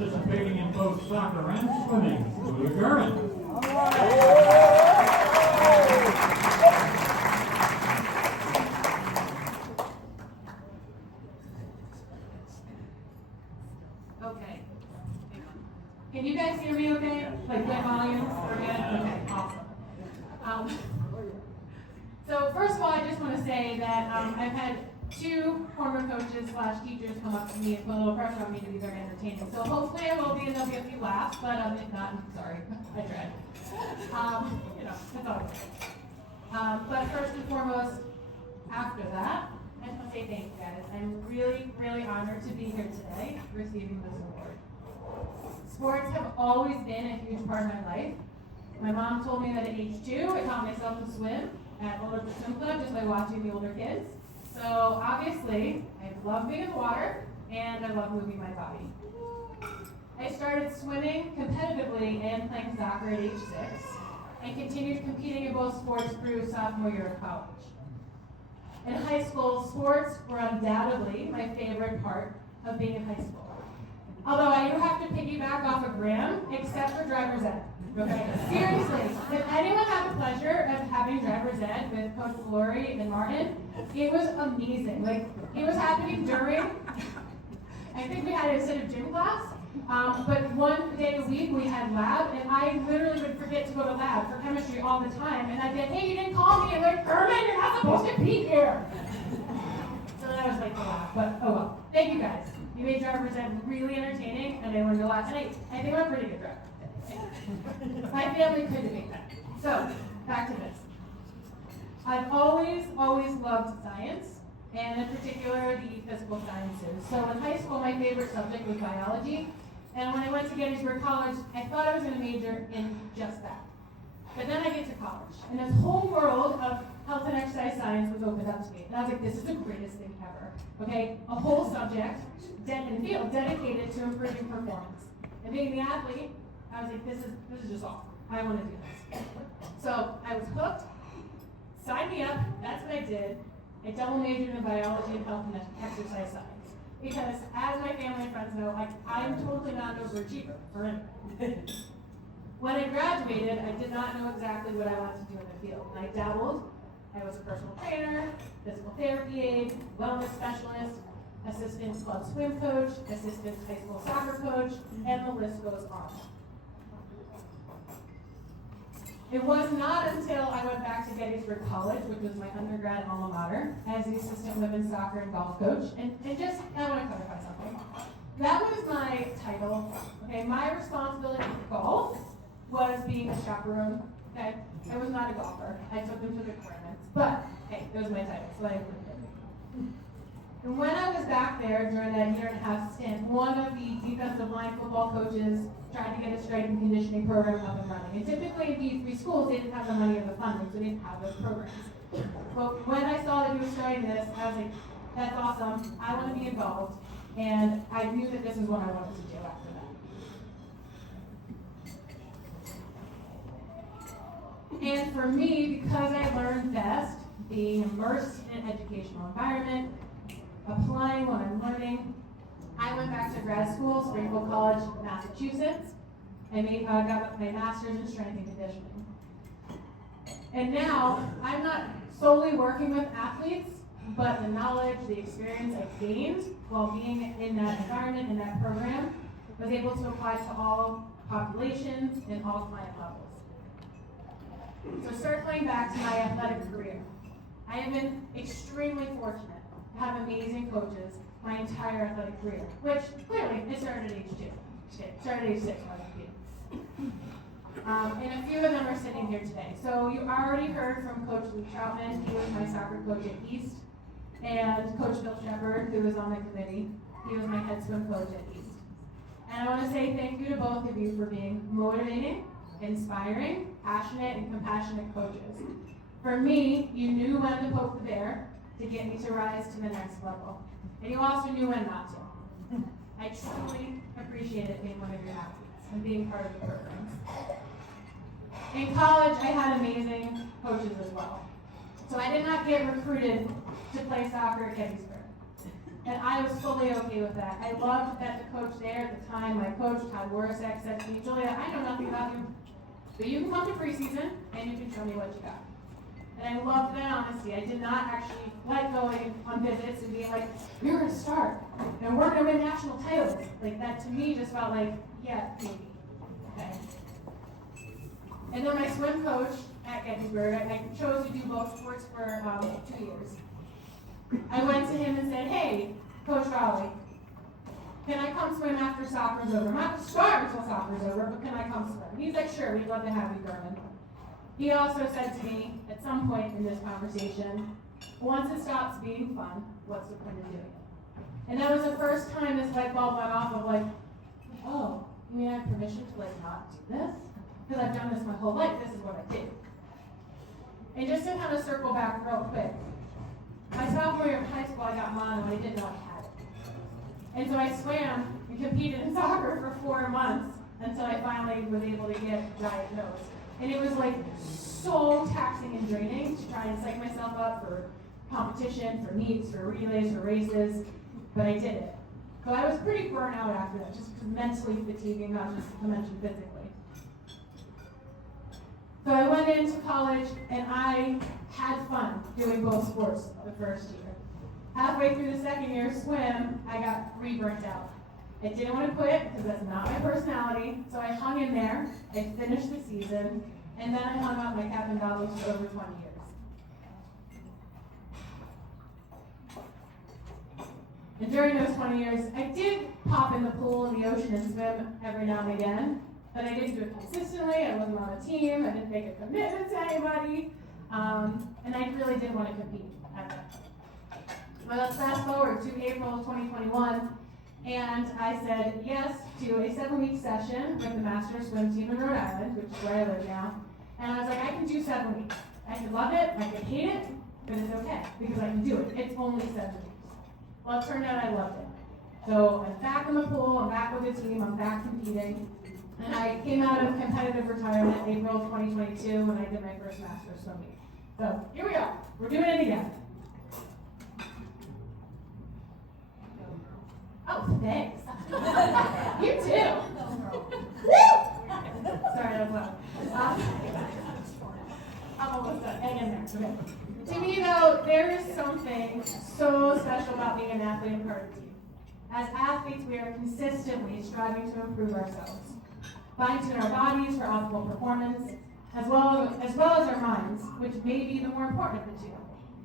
participating in both soccer and swimming, Julia Girman. Okay. Can you guys hear me okay? Like good volume? We're good? Okay, awesome. So first of all, I just want to say that I've had two former coaches / teachers come up to me and put a little pressure on me to be very entertaining. So hopefully I will be, and there'll be a few laughs, but if not, I'm sorry. I tried. It's all good. But first and foremost, after that, I just want to say thank you guys. I'm really, really honored to be here today receiving this award. Sports have always been a huge part of my life. My mom told me that at age 2, I taught myself to swim at Older Swim Club just by watching the older kids. So obviously, I love being in the water and I love moving my body. I started swimming competitively and playing soccer at age 6 and continued competing in both sports through sophomore year of college. In high school, sports were undoubtedly my favorite part of being in high school. Although I do have to piggyback off of Graham, except for driver's ed. Okay, seriously, if anyone had the pleasure of having driver's ed with Coach Flory and Martin, it was amazing. Like, it was happening during, I think we had a set of gym class, but one day a week we had lab, and I literally would forget to go to lab for chemistry all the time, and I'd be like, hey, you didn't call me, and they're like, Girman, you're not supposed to be here. So that was like the laugh, but oh well. Thank you guys. You made driver's ed really entertaining, and I learned a lot tonight. I think I'm a pretty good driver. My family couldn't debate that. So, back to this. I've always loved science, and in particular, the physical sciences. So in high school, my favorite subject was biology, and when I went to Gettysburg College, I thought I was going to major in just that. But then I get to college, and this whole world of health and exercise science was opened up to me. And I was like, this is the greatest thing ever. Okay? A whole subject in the field dedicated to improving performance. And being the athlete, I was like, this is just awesome. I want to do this. So I was hooked. Sign me up. That's what I did. I double majored in biology and health and exercise science. Because as my family and friends know, I'm totally not an overachiever or anything. When I graduated, I did not know exactly what I wanted to do in the field. And I dabbled. I was a personal trainer, physical therapy aide, wellness specialist, assistant club swim coach, assistant high school soccer coach, and the list goes on. It was not until I went back to Gettysburg College, which was my undergrad alma mater, as the assistant women's soccer and golf coach. And just, I want to clarify something. That was my title. Okay, my responsibility for golf was being a chaperone. Okay, I was not a golfer. I took them to the tournaments, but hey, it was my title, so I approved it. And when I was back there during that 1.5-year stint, one of the defensive line football coaches tried to get a strength and conditioning program up and running. And typically in D3 schools, they didn't have the money or the funding, so they didn't have those programs. But when I saw that he was starting this, I was like, that's awesome. I want to be involved. And I knew that this is what I wanted to do after that. And for me, because I learned best being immersed in an educational environment, applying what I'm learning, I went back to grad school, Springfield College, Massachusetts. I got my master's in strength and conditioning. And now, I'm not solely working with athletes, but the knowledge, the experience I gained while being in that environment, in that program, was able to apply to all populations and all client levels. So circling back to my athletic career, I have been extremely fortunate to have amazing coaches my entire athletic career, which clearly it started at age 2. Started at age 6 when I was competing. And a few of them are sitting here today. So you already heard from Coach Luke Troutman. He was my soccer coach at East. And Coach Bill Shepard, who was on the committee, he was my head swim coach at East. And I want to say thank you to both of you for being motivating, inspiring, passionate, and compassionate coaches. For me, you knew when to poke the bear to get me to rise to the next level. And you also knew when not to. I truly appreciated being one of your athletes and being part of the programs. In college, I had amazing coaches as well. So I did not get recruited to play soccer at Gettysburg. And I was fully okay with that. I loved that the coach there at the time, my coach, Todd Warsack, said to me, Julia, I know nothing about you, but you can come to preseason and you can show me what you got. And I loved that honesty. I did not actually like going on visits and being like, you're going to start, and we're going to win national titles. Like, that to me just felt like, yeah, maybe. Okay. And then my swim coach at Gettysburg, I chose to do both sports for 2 years. I went to him and said, hey, Coach Raleigh, can I come swim after soccer's over? I'm not going to start until soccer's over, but can I come swim? He's like, sure, we'd love to have you, Girman. He also said to me at some point in this conversation, once it stops being fun, what's the point of doing it? And that was the first time this light bulb went off of like, oh, you mean I have permission to like not do this? Because I've done this my whole life, this is what I do. And just to kind of circle back real quick, my sophomore year of high school I got mono and I didn't know I had it. And so I swam and competed in soccer for 4 months until I finally was able to get diagnosed. And it was like so taxing and draining to try and psych myself up for competition, for meets, for relays, for races, but I did it. So I was pretty burnt out after that, just mentally fatiguing, not just to mention physically. So I went into college and I had fun doing both sports the first year. Halfway through the second year of swim, I got burnt out. I didn't want to quit because that's not my personality, so I hung in there, I finished the season, and then I hung out my cap and goggles for over 20 years. And during those 20 years, I did pop in the pool in the ocean and swim every now and again, but I didn't do it consistently, I wasn't on a team, I didn't make a commitment to anybody, and I really didn't want to compete at that time. Well, let's fast forward to April of 2021, and I said yes to a 7-week session with the Masters swim team in Rhode Island, which is where I live now. And I was like, I can do 7 weeks. I could love it, I could hate it, but it's okay, because I can do it. It's only 7 weeks. Well, it turned out I loved it. So I'm back in the pool, I'm back with the team, I'm back competing. And I came out of competitive retirement in April of 2022 when I did my first Masters swim meet. So here we are, we're doing it again. Oh, thanks. You too. Sorry, that was loud. I'm almost done. Hang in there. Okay. To me, though, there is something so special about being an athlete and part of the team. As athletes, we are consistently striving to improve ourselves, fine-tune our bodies for optimal performance, as well as our minds, which may be the more important of the two.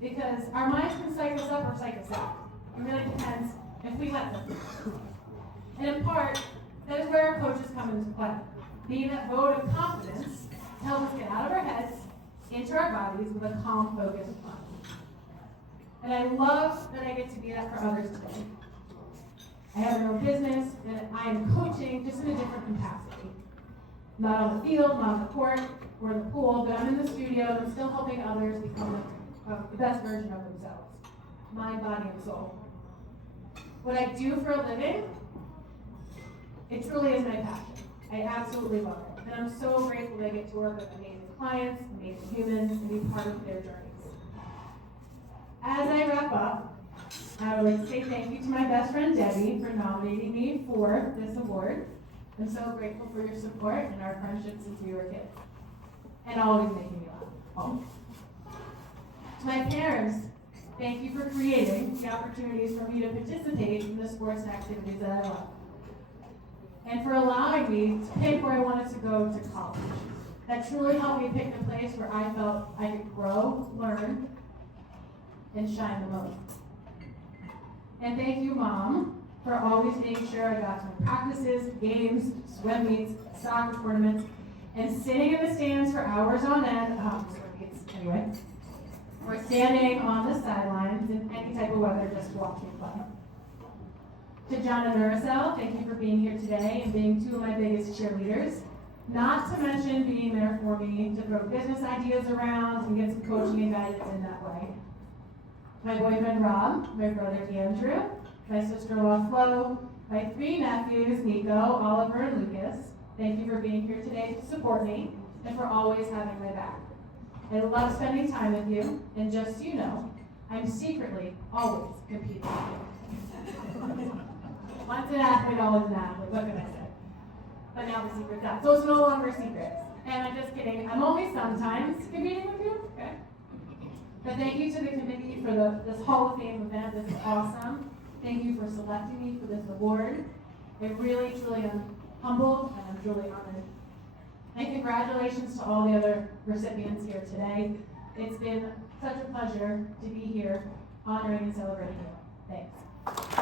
Because our minds can psych us up or psych us out. It really depends if we let them. And in part, that is where our coaches come into play. Being that vote of confidence to help us get out of our heads, into our bodies with a calm, focused mind. And I love that I get to be that for others today. I have my own business, and I am coaching just in a different capacity. Not on the field, not on the court, or in the pool, but I'm in the studio and still helping others become the best version of themselves. Mind, body, and soul. What I do for a living, it truly is my passion. I absolutely love it. And I'm so grateful that I get to work with amazing clients, amazing humans, and be part of their journeys. As I wrap up, I would like to say thank you to my best friend Debbie for nominating me for this award. I'm so grateful for your support and our friendship since we were kids. And always making me laugh. Always. To my parents, thank you for creating the opportunities for me to participate in the sports and activities that I love. And for allowing me to pick where I wanted to go to college. That truly helped me pick the place where I felt I could grow, learn, and shine the most. And thank you, Mom, for always making sure I got to my practices, games, swim meets, soccer tournaments, and sitting in the stands for hours on end, anyway, or standing on the sidelines in any type of weather just to watch me play. To John and Maricel, thank you for being here today and being two of my biggest cheerleaders. Not to mention being there for me to throw business ideas around and get some coaching and guidance in that way. My boyfriend Rob, my brother Andrew, my sister-in-law Flo, my 3 nephews, Nico, Oliver, and Lucas. Thank you for being here today to support me and for always having my back. I love spending time with you, and just so you know, I'm secretly always competing with you. an athlete, always an athlete. What can I say? But now the secret's out. So it's no longer a secret. And I'm just kidding. I'm only sometimes competing with you. Okay. But thank you to the committee for this Hall of Fame event. This is awesome. Thank you for selecting me for this award. I really, truly am humbled and I'm truly honored. And congratulations to all the other recipients here today. It's been such a pleasure to be here honoring and celebrating you. Thanks.